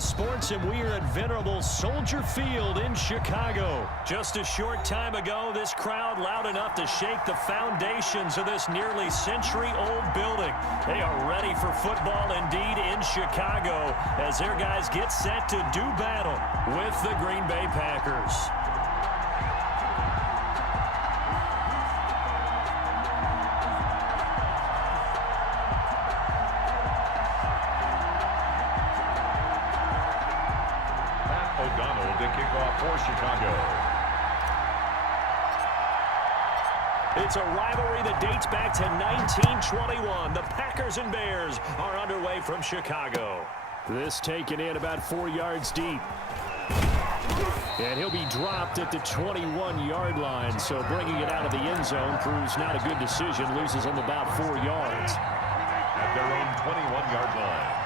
Sports, and we are at venerable Soldier Field in Chicago. Just a short time ago, this crowd loud enough to shake the foundations of this nearly century-old building. They are ready for football indeed in Chicago as their guys get set to do battle with the Green Bay Packers. For Chicago. It's a rivalry that dates back to 1921. The Packers and Bears are underway from Chicago. This taken in about 4 yards deep. And he'll be dropped at the 21-yard line, so bringing it out of the end zone proves not a good decision. Loses him about 4 yards. At their own 21-yard line.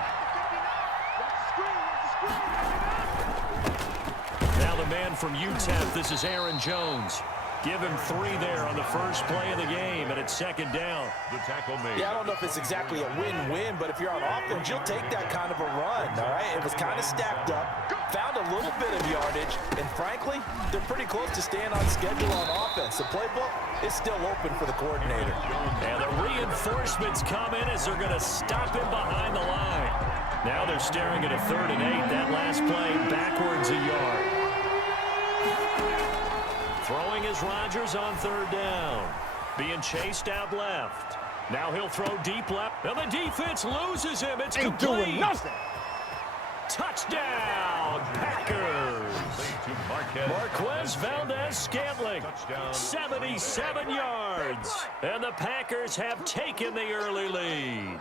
Now the man from UTEP, this is Aaron Jones. Give him 3 there on the first play of the game, and it's second down. The tackle made. Yeah, I don't know if it's exactly a win-win, but if you're on offense, you'll take that kind of a run, all right? It was kind of stacked up, found a little bit of yardage, and frankly, they're pretty close to staying on schedule on offense. The playbook is still open for the coordinator. And the reinforcements come in as they're going to stop him behind the line. Now they're staring at a 3rd and 8. That last play backwards a yard. Throwing is Rodgers on 3rd down. Being chased out left. Now he'll throw deep left. And the defense loses him. It's ain't complete. Doing nothing. Touchdown, Packers. Marquez Valdez-Scantling, 77 yards. And the Packers have taken the early lead.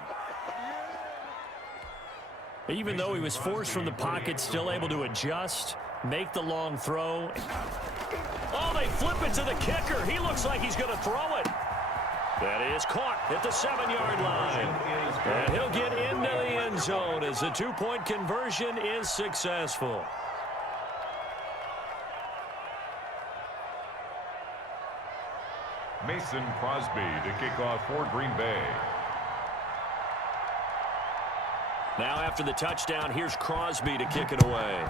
Even though he was forced from the pocket, still able to adjust, make the long throw. Oh, they flip it to the kicker. He looks like he's going to throw it. That is caught at the 7-yard line. And he'll get into the end zone as the 2-point conversion is successful. Mason Crosby to kick off for Green Bay. Now after the touchdown, here's Crosby to kick it away.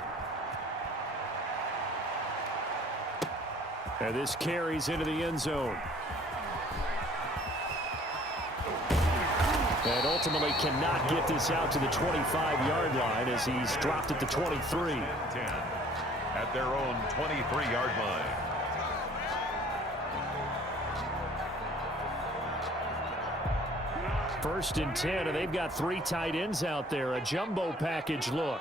And this carries into the end zone. And ultimately cannot get this out to the 25-yard line as he's dropped at the 23. 10 at their own 23-yard line. First and 10, and they've got 3 tight ends out there. A jumbo package look.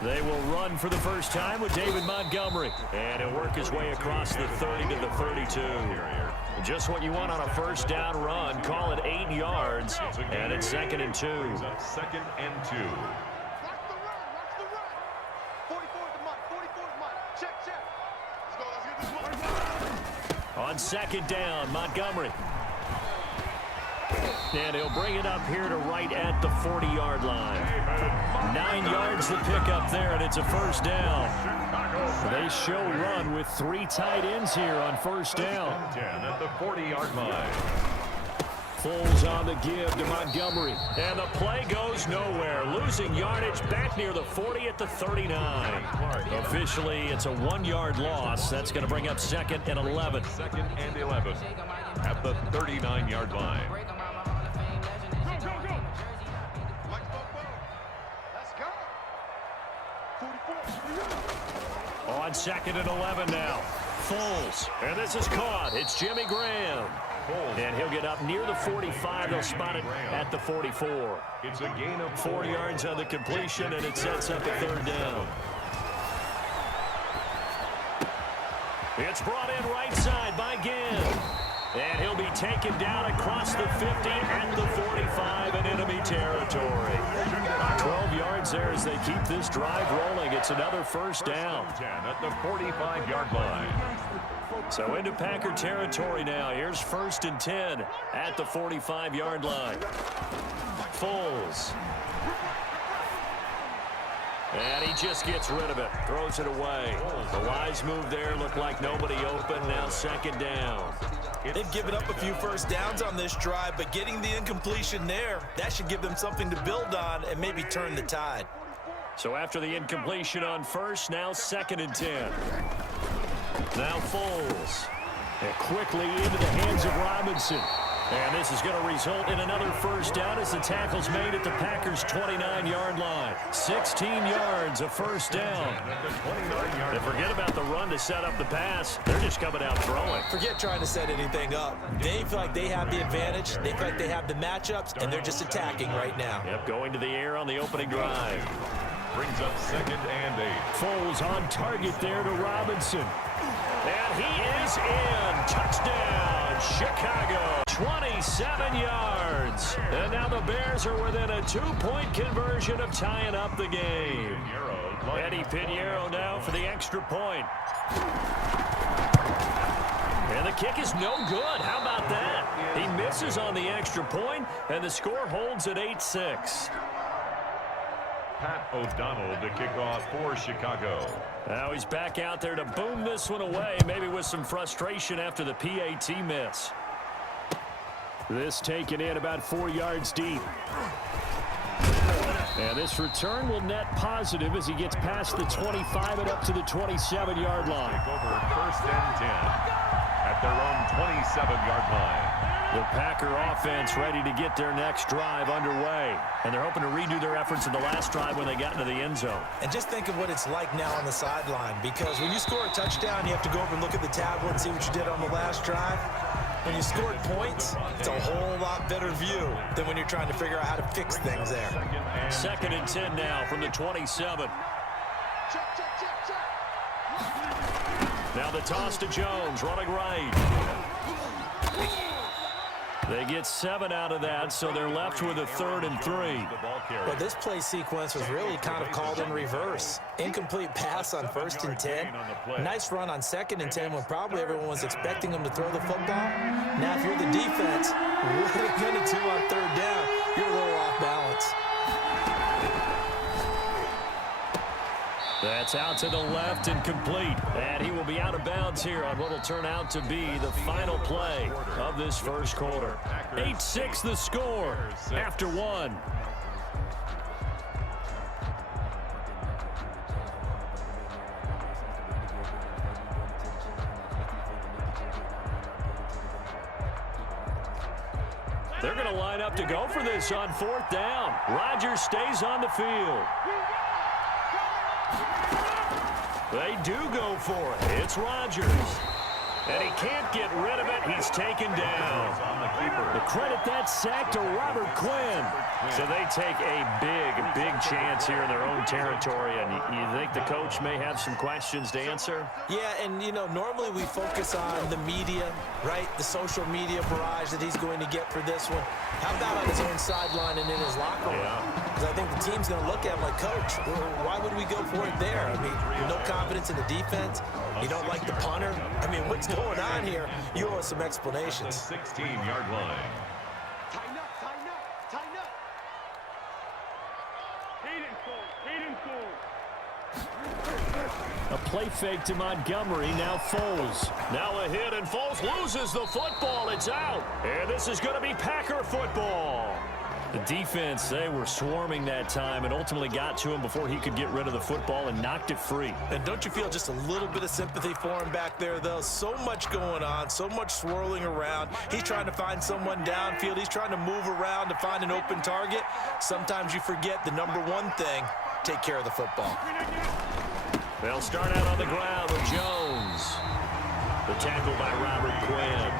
They will run for the first time with David Montgomery. And he'll work his way across the 30 to the 32. Just what you want on a first down run. Call it 8 yards. And it's 2nd and 2. 2nd and 2. On 2nd down, Montgomery. And he'll bring it up here to right at the 40-yard line. 9 yards to pick up there, and it's a first down. They show run with 3 tight ends here on first down. 10 at the 40-yard line. Foles on the give to Montgomery. And the play goes nowhere. Losing yardage back near the 40 at the 39. Officially, it's a 1-yard loss. That's going to bring up 2nd and 11. 2nd and 11 at the 39-yard line. On 2nd and 11 now. Foles. And this is caught. It's Jimmy Graham. And he'll get up near the 45. They'll spot it at the 44. It's a gain of 4 yards on the completion, and it sets up a 3rd down. It's brought in right side by Ginn. And he'll be taken down across the 50 and the 45 in enemy territory. 12 yards there as they keep this drive rolling. It's another first down. 10 at the 45-yard line. So into Packer territory now. Here's 1st and 10 at the 45-yard line. Foles. And he just gets rid of it. Throws it away. The wise move there. Looked like nobody open. Now 2nd down. Yeah, They've given up a few first downs on this drive, but getting the incompletion there, that should give them something to build on and maybe turn the tide. So after the incompletion on first, now 2nd and 10. Now Foles. And quickly into the hands of Robinson. And this is going to result in another first down as the tackle's made at the Packers' 29-yard line. 16 yards, a first down. And forget about the run to set up the pass. They're just coming out throwing. Forget trying to set anything up. They feel like they have the advantage. They feel like they have the matchups, and they're just attacking right now. Yep, going to the air on the opening drive. Brings up 2nd and 8. Foles on target there to Robinson. And he is in. Touchdown, Chicago. 27 yards. And now the Bears are within a 2-point conversion of tying up the game. Eddie Pinheiro now for the extra point. And the kick is no good. How about that? He misses on the extra point, and the score holds at 8-6. Pat O'Donnell to kick off for Chicago. Now he's back out there to boom this one away, maybe with some frustration after the PAT miss. This taken in about 4 yards deep. And this return will net positive as he gets past the 25 and up to the 27-yard line. Take over 1st and 10 at their own 27-yard line. The Packer offense ready to get their next drive underway. And they're hoping to redo their efforts in the last drive when they got into the end zone. And just think of what it's like now on the sideline, because when you score a touchdown, you have to go over and look at the tablet and see what you did on the last drive. When you scored points, it's a whole lot better view than when you're trying to figure out how to fix things there. 2nd and 10 now from the 27. Now the toss to Jones, running right. They get 7 out of that, so they're left with a 3rd and 3. But this play sequence was really kind of called in reverse. Incomplete pass on 1st and 10. Nice run on 2nd and 10 when probably everyone was expecting them to throw the football. Now, if you're the defense, what are you going to do on 3rd down? You're a little off balance. That's out to the left and complete. And he will be out of bounds here on what will turn out to be the final play of this first quarter. 8-6 the score after 1. They're going to line up to go for this on 4th down. Rodgers stays on the field. They do go for it. It's Rodgers. And he can't get rid of it. He's taken down. The credit that sack to Robert Quinn. So they take a big chance here in their own territory. And you think the coach may have some questions to answer? Yeah, and, you know, normally we focus on the media, right? The social media barrage that he's going to get for this one. How about on his own sideline and in his locker room? Because I think the team's going to look at him like, Coach, why would we go for it there? I mean, no confidence in the defense. You don't like the punter. I mean, what's going on here? You owe us some explanations. The 16-yard line. Tighten up, tighten up, tighten up. A play fake to Montgomery, now Foles. Now a hit, and Foles loses the football. It's out. And this is going to be Packer football. The defense, they were swarming that time and ultimately got to him before he could get rid of the football and knocked it free. And don't you feel just a little bit of sympathy for him back there, though? So much going on, so much swirling around. He's trying to find someone downfield. He's trying to move around to find an open target. Sometimes you forget the number one thing, take care of the football. They'll start out on the ground with Jones. The tackle by Robert Quinn.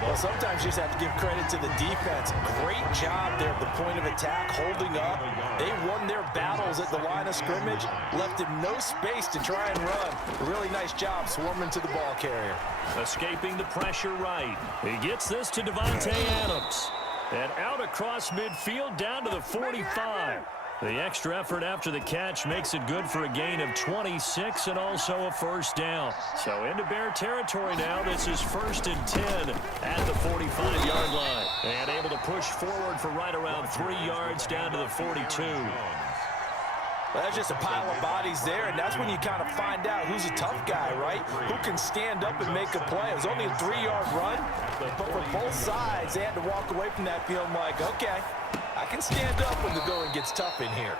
Well, sometimes you just have to give credit to the defense. Great job there at the point of attack, holding up. They won their battles at the line of scrimmage, left him no space to try and run. A really nice job swarming to the ball carrier. Escaping the pressure right. He gets this to Devontae Adams. And out across midfield down to the 45. The extra effort after the catch makes it good for a gain of 26 and also a first down. So into Bear territory now. This is 1st and 10 at the 45-yard line. And able to push forward for right around 3 yards down to the 42. Well, that's just a pile of bodies there, and that's when you kind of find out who's a tough guy, right? Who can stand up and make a play. It was only a 3-yard run, both sides, they had to walk away from that feeling like, okay, I can stand up when the going gets tough in here.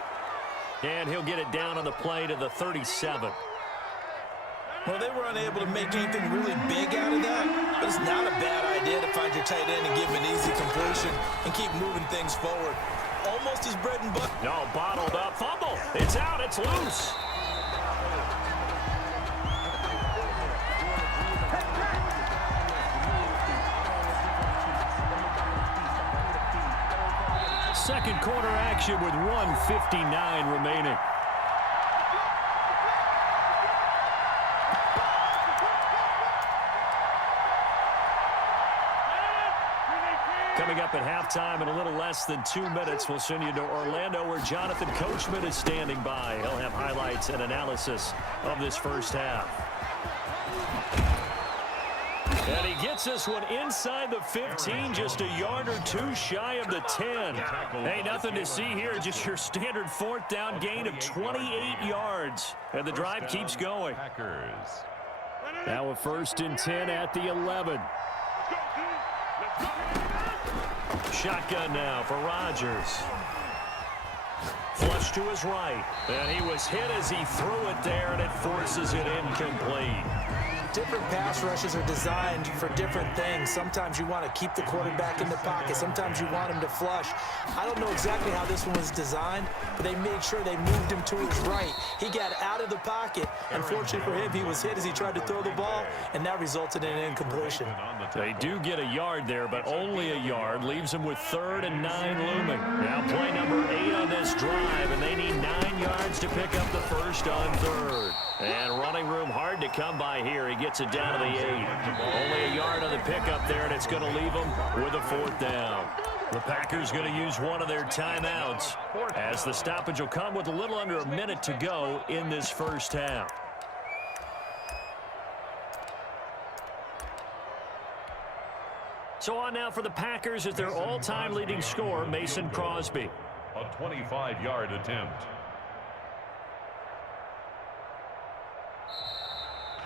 And he'll get it down on the play to the 37. Well, they were unable to make anything really big out of that, but it's not a bad idea to find your tight end and give him an easy completion and keep moving things forward. Almost his bread and butter. No, bottled up. Fumble. It's out. It's loose. Second quarter action with 1:59 remaining. Coming up at halftime in a little less than 2 minutes, we'll send you to Orlando where Jonathan Coachman is standing by. He'll have highlights and analysis of this first half. And he gets this one inside the 15, just a yard or two shy of the 10. Hey, nothing to see here, just your standard fourth down gain of 28 yards. And the drive keeps going. Now a 1st and 10 at the 11. Shotgun now for Rodgers. Flush to his right. And he was hit as he threw it there, and it forces it incomplete. Different pass rushes are designed for different things. Sometimes you want to keep the quarterback in the pocket. Sometimes you want him to flush. I don't know exactly how this one was designed, but they made sure they moved him to his right. He got out of the pocket. Unfortunately for him, he was hit as he tried to throw the ball, and that resulted in an incompletion. They do get a yard there, but only a yard. Leaves them with 3rd and 9 looming. Now play number 8 on this drive, and they need 9 yards to pick up the first on 3rd. And running room hard to come by here. He gets it down to the 8. Only a yard on the pickup there, and it's going to leave them with a 4th down. The Packers going to use one of their timeouts as the stoppage will come with a little under a minute to go in this first half. So on now for the Packers is their all-time leading scorer, Mason Crosby. A 25-yard attempt.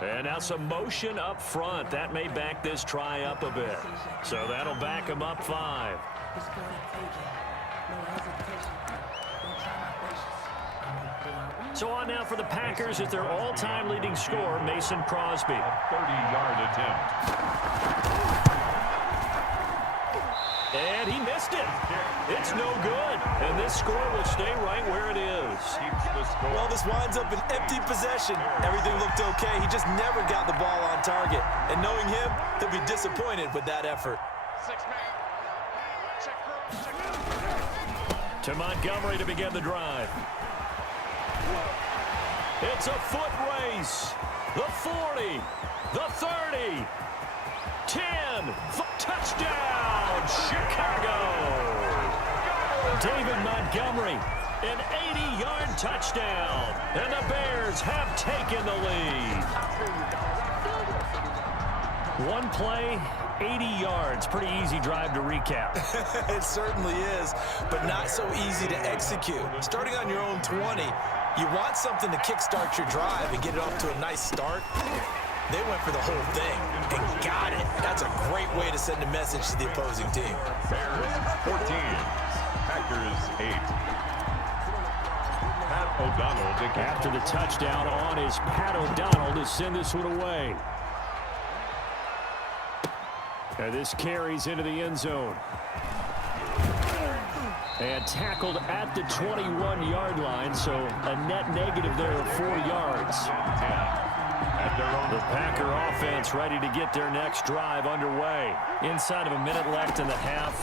And now some motion up front. That may back this try up a bit. So that'll back him up 5. So on now for the Packers is their all-time leading scorer, Mason Crosby. A 30-yard attempt. And he missed it. It's no good. And this score will stay right where it is. Well, this winds up an empty possession. Everything looked okay. He just never got the ball on target. And knowing him, he'll be disappointed with that effort. To Montgomery to begin the drive. It's a foot race. The 40, the 30, 10, touchdown, Chicago. David Montgomery, an 80-yard touchdown, and the Bears have taken the lead. One play, 80 yards. Pretty easy drive to recap. It certainly is, but not so easy to execute. Starting on your own 20, you want something to kickstart your drive and get it off to a nice start. They went for the whole thing and got it. That's a great way to send a message to the opposing team. Bears 14, Packers 8. Pat O'Donnell. After the touchdown on is Pat O'Donnell to send this one away. And this carries into the end zone. And tackled at the 21-yard line, so a net negative there of 4 yards. The Packer offense ready to get their next drive underway. Inside of a minute left in the half,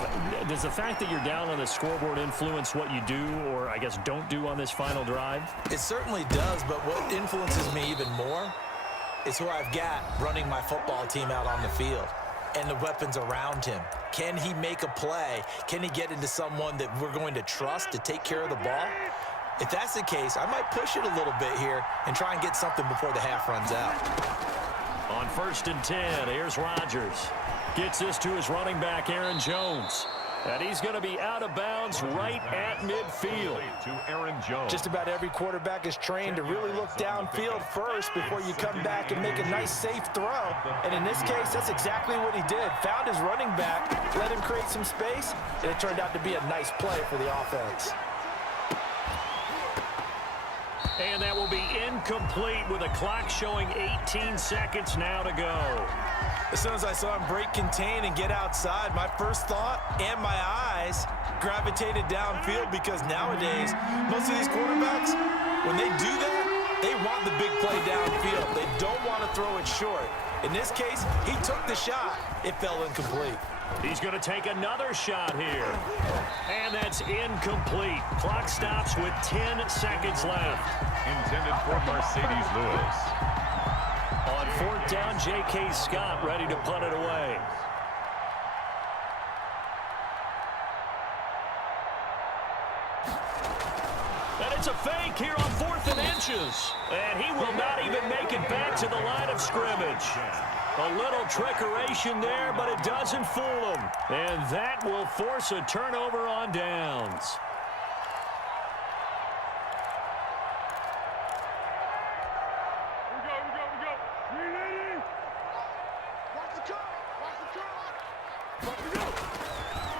does the fact that you're down on the scoreboard influence what you do, or I guess don't do on this final drive? It certainly does, but what influences me even more is who I've got running my football team out on the field and the weapons around him. Can he make a play? Can he get into someone that we're going to trust to take care of the ball? If that's the case, I might push it a little bit here and try and get something before the half runs out. On 1st and 10, here's Rodgers. Gets this to his running back, Aaron Jones. And he's going to be out of bounds right at midfield. To Aaron Jones. Just about every quarterback is trained to really look downfield first before you come back and make a nice, safe throw. And in this case, that's exactly what he did. Found his running back, let him create some space, and it turned out to be a nice play for the offense. And that will be incomplete with a clock showing 18 seconds now to go. As soon as I saw him break contain and get outside, my first thought and my eyes gravitated downfield, because nowadays, most of these quarterbacks, when they do that, they want the big play downfield. They don't want to throw it short. In this case, he took the shot. It fell incomplete. He's going to take another shot here. And that's incomplete. Clock stops with 10 seconds left. Intended for Mercedes Lewis. On fourth down, J.K. Scott ready to punt it away. And it's a fake here on 4th and inches. And he will not even make it back to the line of scrimmage. A little trickeration there, but it doesn't fool him. And that will force a turnover on downs.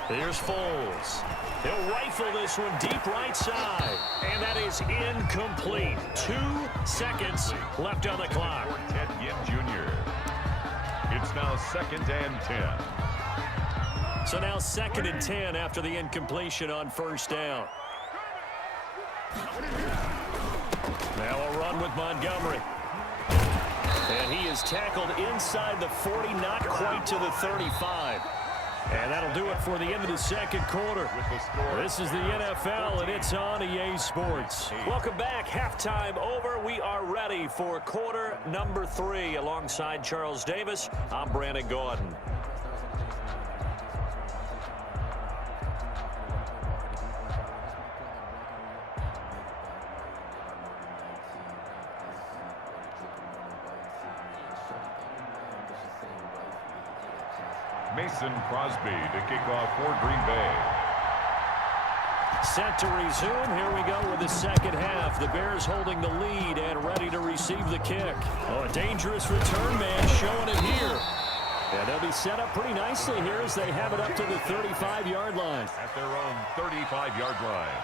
Here's Foles. He'll rifle this one deep right side. And that is incomplete. 2 seconds left on the clock. Ted Ginn Jr. It's now 2nd and 10. So now 2nd and 10 after the incompletion on first down. Now a run with Montgomery. And he is tackled inside the 40, not quite to the 35. And that'll do it for the end of the second quarter. This is the NFL, and it's on EA Sports. Welcome back. Halftime over. We are ready for quarter number 3. Alongside Charles Davis, I'm Brandon Gordon. Mason Crosby to kick off for Green Bay. Set to resume. Here we go with the second half. The Bears holding the lead and ready to receive the kick. Oh, a dangerous return man showing it here. And they'll be set up pretty nicely here as they have it up to the 35-yard line. At their own 35-yard line.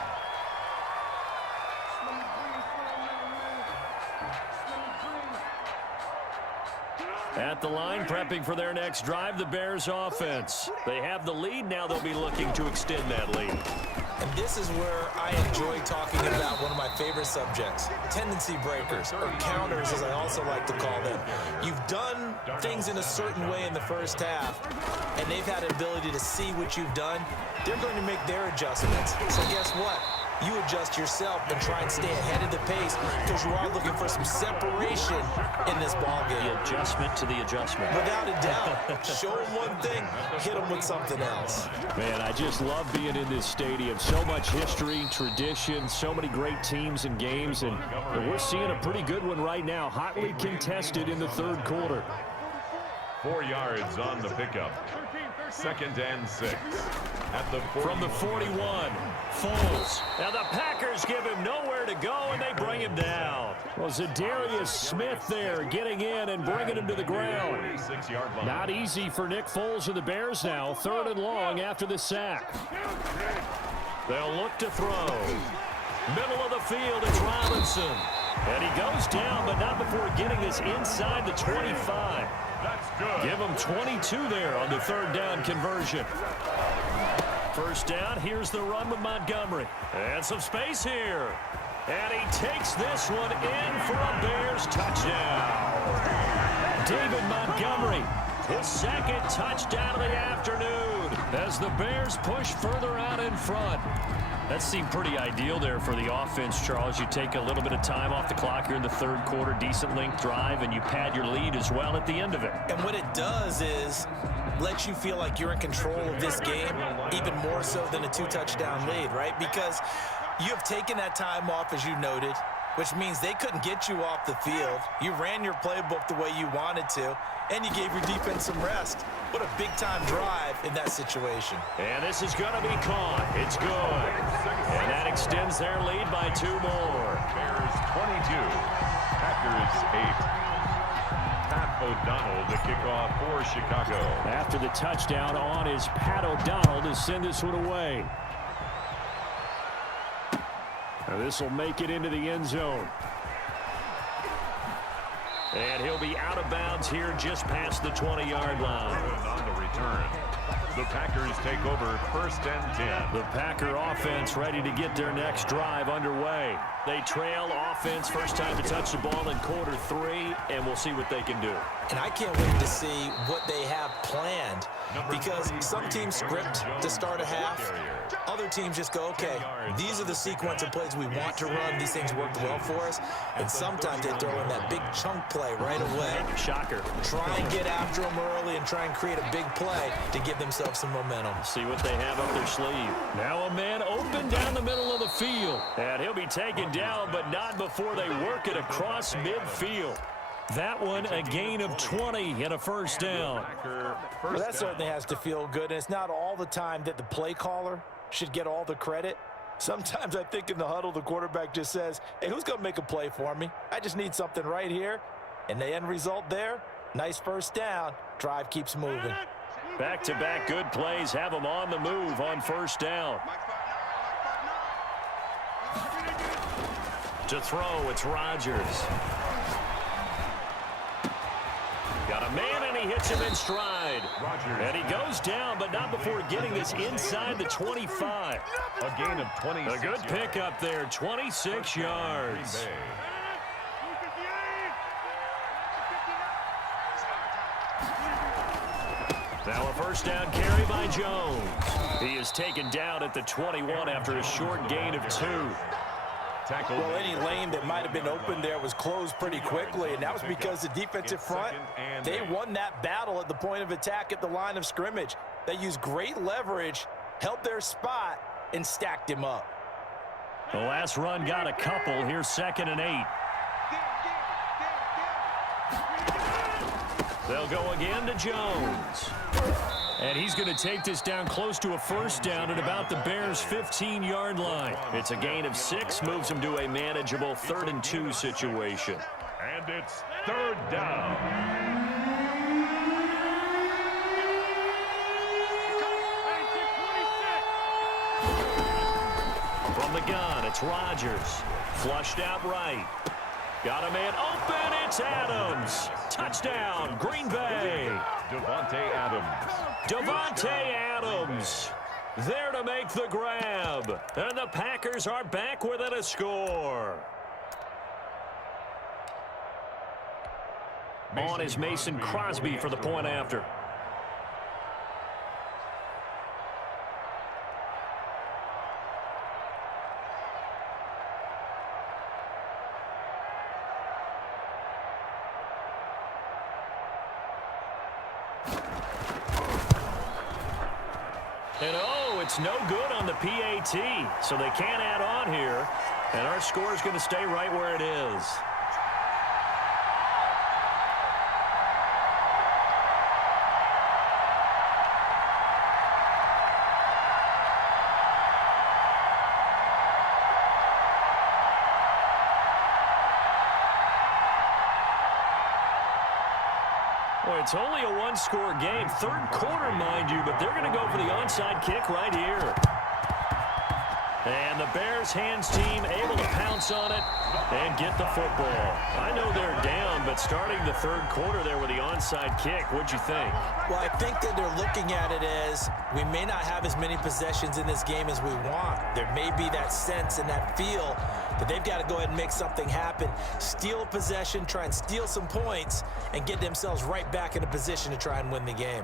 At the line, prepping for their next drive, the Bears offense. They have the lead. Now they'll be looking to extend that lead. And this is where I enjoy talking about one of my favorite subjects, tendency breakers, or counters as I also like to call them. You've done things in a certain way in the first half, and they've had an ability to see what you've done. They're going to make their adjustments. So guess what? You adjust yourself and try and stay ahead of the pace, because you are looking for some separation in this ballgame. The adjustment to the adjustment. Without a doubt. Show them one thing, hit them with something else. Man, I just love being in this stadium. So much history, tradition, so many great teams and games, and we're seeing a pretty good one right now. Hotly contested in the third quarter. 4 yards on the pickup. 2nd and 6. At the 41. From the 41, Foles. Now the Packers give him nowhere to go, and they bring him down. Well, Zadarius Smith there getting in and bringing him to the ground. 46-yard line. Not easy for Nick Foles and the Bears now. 3rd and long after the sack. They'll look to throw. Middle of the field, it's Robinson. And he goes down, but not before getting this inside the 25. That's good. Give him 22 there on the 3rd down conversion. First down, here's the run with Montgomery. And some space here. And he takes this one in for a Bears touchdown. David Montgomery, his 2nd touchdown of the afternoon as the Bears push further out in front. That seemed pretty ideal there for the offense, Charles. You take a little bit of time off the clock here in the third quarter, decent length drive, and you pad your lead as well at the end of it. And what it does is lets you feel like you're in control of this game, even more so than a 2-touchdown lead, right? Because you have taken that time off, as you noted. which means they couldn't get you off the field. You ran your playbook the way you wanted to, and you gave your defense some rest. What a big-time drive in that situation. And this is going to be caught. It's good. And that extends their lead by 2 more. Bears 22, Packers 8. Pat O'Donnell to kick off for Chicago. After the touchdown on is Pat O'Donnell to send this one away. Now this will make it into the end zone. And he'll be out of bounds here just past the 20-yard line. On the return, the Packers take over 1st and 10. The Packer offense ready to get their next drive underway. They trail offense, first time to touch the ball in quarter 3, and we'll see what they can do. And I can't wait to see what they have planned, because some teams script to start a half. Other teams just go, okay, these are the sequence of plays we want to run. These things worked well for us. And sometimes they throw in that big chunk play right away. Shocker. Try and get after them early and try and create a big play to give themselves some momentum. See what they have up their sleeve. Now a man open down the middle of the field. And he'll be taken down, but not before they work it across midfield. That one, a gain of 20 and a first down. Well, that certainly has to feel good, and it's not all the time that the play caller should get all the credit. Sometimes I think in the huddle, the quarterback just says, hey, who's going to make a play for me? I just need something right here. And the end result there, nice first down. Drive keeps moving. Back-to-back good plays have them on the move on first down. To throw, it's Rodgers. Got a man, and he hits him in stride. And he goes down, but not before getting this inside the 25. A gain of 26. A good pickup there, 26 yards. Now a first down carry by Jones. He is taken down at the 21 after a short gain of 2. Well, any lane that might have been open there was closed pretty quickly, and that was because the defensive front, they won that battle at the point of attack at the line of scrimmage. They used great leverage, held their spot, and stacked him up. The last run got a couple. Here's 2nd and 8. They'll go again to Jones. And he's going to take this down close to a first down at about the Bears' 15-yard line. It's a gain of 6, moves him to a manageable 3rd and 2 situation. And it's 3rd down. From the gun, it's Rodgers. Flushed out right. Got a man open, it's Adams. Touchdown, Green Bay. Devontae Adams. Devontae Adams there to make the grab. And the Packers are back within a score. On is Mason Crosby for the point after. And oh, it's no good on the PAT, so they can't add on here. And our score is going to stay right where it is. Well, it's only a one-score game. 3rd quarter, mind you, but they're going to go for the onside kick right here. And the Bears hands team able to pounce on it and get the football. I know they're down, but starting the 3rd quarter there with the onside kick, what'd you think? Well, I think that they're looking at it as we may not have as many possessions in this game as we want. There may be that sense and that feel that they've got to go ahead and make something happen, steal possession, try and steal some points, and get themselves right back in a position to try and win the game.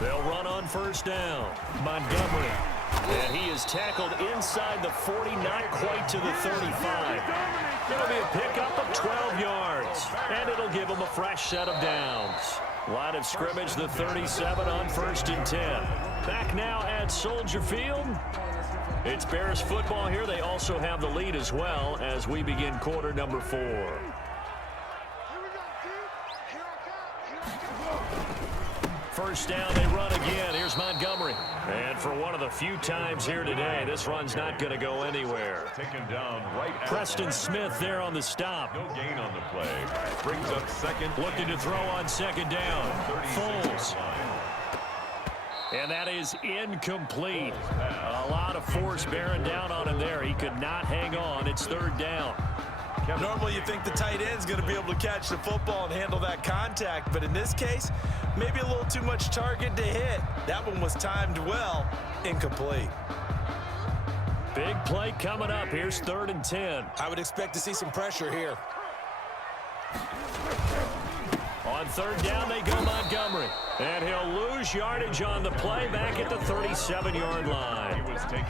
They'll run on first down. Montgomery. And he is tackled inside the 40, not quite to the 35. It'll be a pickup of 12 yards. And it'll give him a fresh set of downs. Line of scrimmage, the 37 on 1st and 10. Back now at Soldier Field. It's Bears football here. They also have the lead as well as we begin quarter number 4. First down, they run again. Here's Montgomery. And for one of the few times here today, this run's not going to go anywhere. Taken down right at Preston Smith there on the stop. No gain on the play. Brings up second. Looking to throw on second down. Foles. And that is incomplete. A lot of force bearing down on him there. He could not hang on. It's 3rd down. Normally you think the tight end's going to be able to catch the football and handle that contact, but in this case, maybe a little too much target to hit. That one was timed well, incomplete. Big play coming up. Here's 3rd and 10. I would expect to see some pressure here. On 3rd down, they go Montgomery. And he'll lose yardage on the play back at the 37-yard line.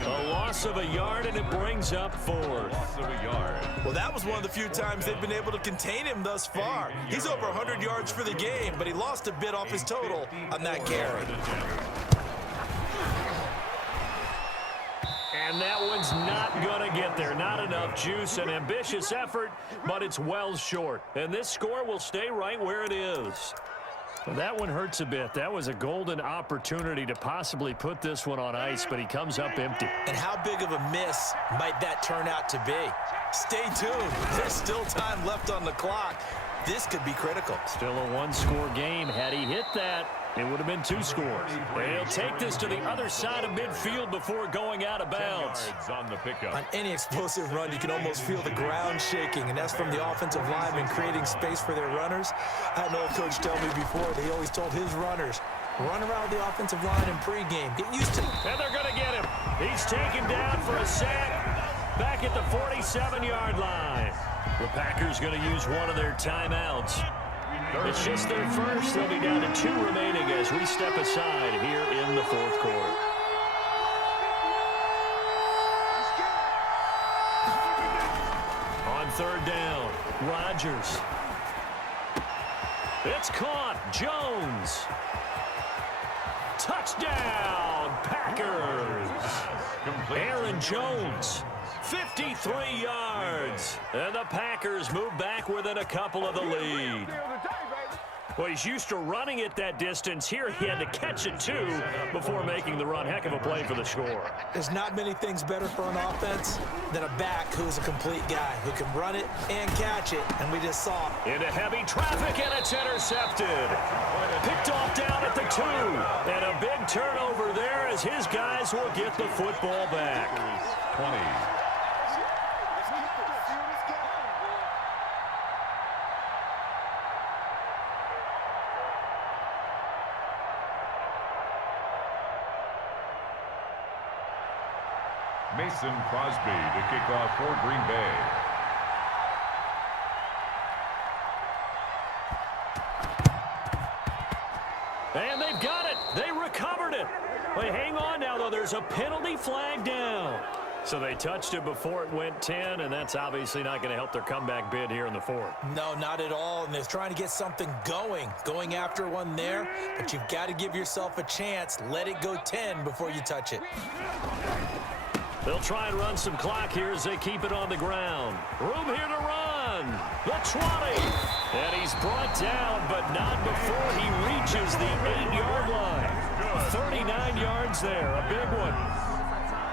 A loss of a yard, and it brings up 4th. Loss of a yard. Well, that was one of the few times they've been able to contain him thus far. He's over 100 yards for the game, but he lost a bit off his total on that carry. And that one's not going to get there. Not enough juice. An ambitious effort, but it's well short. And this score will stay right where it is. Well, that one hurts a bit. That was a golden opportunity to possibly put this one on ice, but he comes up empty. And how big of a miss might that turn out to be? Stay tuned. There's still time left on the clock. This could be critical. Still a one-score game. Had he hit that, it would have been 2 scores. He'll take this to the other side of midfield before going out of bounds. On the pickup. On any explosive run, you can almost feel the ground shaking, and that's from the offensive linemen creating space for their runners. I had an old coach tell me before that he always told his runners, run around the offensive line in pregame. Get used to it. And they're going to get him. He's taken down for a sack back at the 47-yard line. The Packers going to use one of their timeouts. It's just their first. They'll be down to 2 remaining as we step aside here in the 4th quarter. On 3rd down, Rodgers. It's caught. Jones. Touchdown, Packers. Aaron Jones. 53 yards. And the Packers move back within a couple of the lead. Well, he's used to running it that distance. Here he had to catch it, too, before making the run. Heck of a play for the score. There's not many things better for an offense than a back who's a complete guy who can run it and catch it, and we just saw it. Into heavy traffic, and it's intercepted. Picked off down at the 2. And a big turnover there as his guys will get the football back. 20. Mason Crosby to kick off for Green Bay. And they've got it. They recovered it. Wait, hang on now, though. There's a penalty flag down. So they touched it before it went 10, and that's obviously not going to help their comeback bid here in the 4th. No, not at all, and they're trying to get something going after one there, but you've got to give yourself a chance. Let it go 10 before you touch it. They'll try and run some clock here as they keep it on the ground. Room here to run. The 20. And he's brought down, but not before he reaches the 8-yard line. 39 yards there, a big one.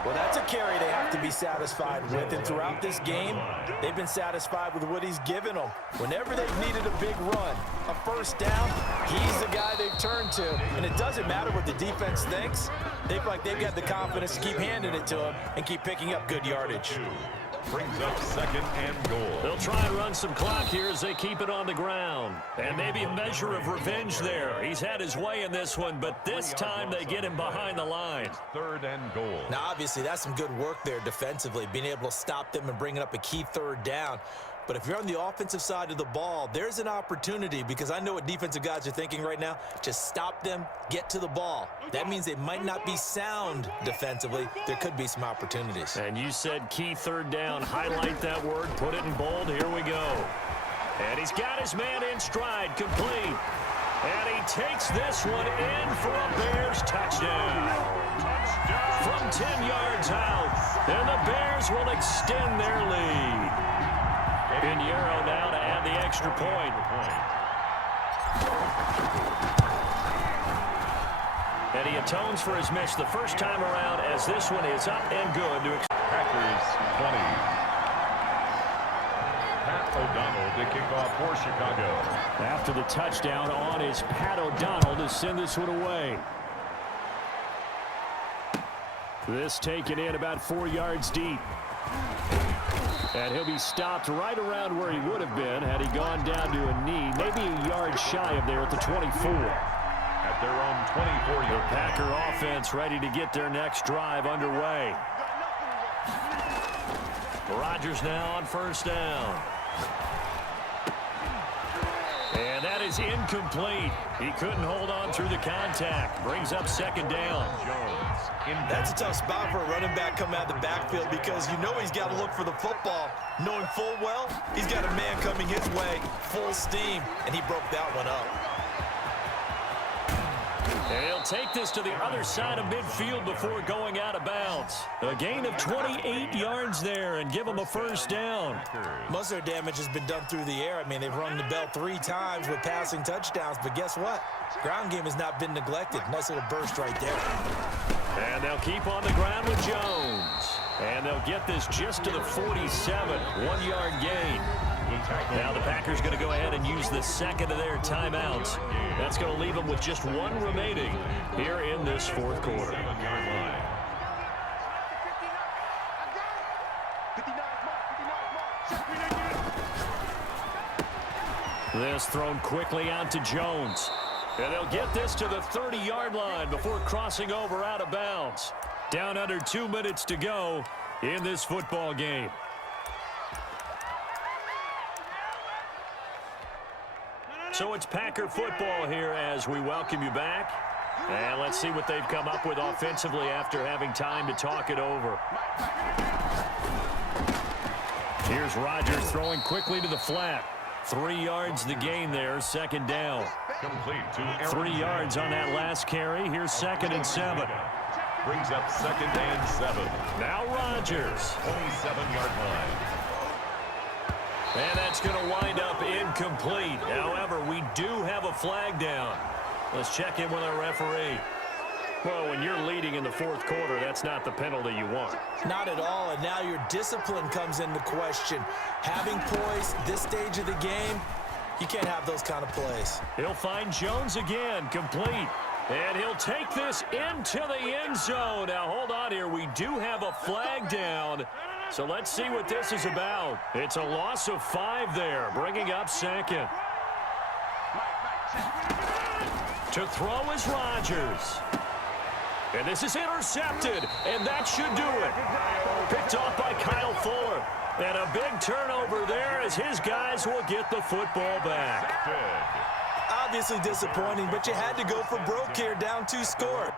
Well, that's a carry they have to be satisfied with, and throughout this game, they've been satisfied with what he's given them. Whenever they've needed a big run, a first down, he's the guy they've turned to. And it doesn't matter what the defense thinks. They feel like they've got the confidence to keep handing it to him and keep picking up good yardage. Brings up 2nd and goal. They'll try and run some clock here as they keep it on the ground. And maybe a measure of revenge there. He's had his way in this one, but this time they get him behind the line. 3rd and goal. Now, obviously, that's some good work there defensively, being able to stop them and bringing up a key 3rd down. But if you're on the offensive side of the ball, there's an opportunity, because I know what defensive guys are thinking right now. Just stop them, get to the ball. That means they might not be sound defensively. There could be some opportunities. And you said key 3rd down. Highlight that word. Put it in bold. Here we go. And he's got his man in stride. Complete. And he takes this one in for a Bears touchdown. From 10 yards out, and the Bears will extend their lead. Pinheiro now to add the extra point. And he atones for his miss the first time around as this one is up and good. Packers 20. Pat O'Donnell to kick off for Chicago. After the touchdown on is Pat O'Donnell to send this one away. This taken in about 4 yards deep. And he'll be stopped right around where he would have been had he gone down to a knee, maybe a yard shy of there at the 24. At their own 24-yard. The Packer offense ready to get their next drive underway. Rodgers now on first down. And that is incomplete. He couldn't hold on through the contact. Brings up second down. That's a tough spot for a running back coming out of the backfield because you know he's got to look for the football. Knowing full well, he's got a man coming his way, full steam, and he broke that one up. And he'll take this to the other side of midfield before going out of bounds. A gain of 28 yards there and give him a first down. Most of their damage has been done through the air. I mean, they've rung the bell 3 times with passing touchdowns, but guess what? Ground game has not been neglected. Nice little burst right there. And they'll keep on the ground with Jones. And they'll get this just to the 47, 1-yard gain. Now the Packers going to go ahead and use the second of their timeouts. That's going to leave them with just one remaining here in this fourth quarter. This thrown quickly out to Jones. And they'll get this to the 30-yard line before crossing over out of bounds. Down under 2 minutes to go in this football game. So it's Packer football here as we welcome you back. And let's see what they've come up with offensively after having time to talk it over. Here's Rodgers throwing quickly to the flat. 3 yards the gain there, second down. Complete to 3 yards on that last carry. Here's 2nd and 7. Brings up 2nd and 7. Now Rodgers. 27-yard line. And that's going to wind up incomplete. However, we do have a flag down. Let's check in with our referee. Well, when you're leading in the fourth quarter, that's not the penalty you want. Not at all, and now your discipline comes into question. Having poise this stage of the game, you can't have those kind of plays. He'll find Jones again, complete. And he'll take this into the end zone. Now, hold on here. We do have a flag down. So let's see what this is about. It's a loss of 5 there, bringing up 2nd. To throw is Rodgers. And this is intercepted, and that should do it. Picked off by Kyle Fuller. And a big turnover there as his guys will get the football back. Obviously disappointing, but you had to go for broke here, down 2 score.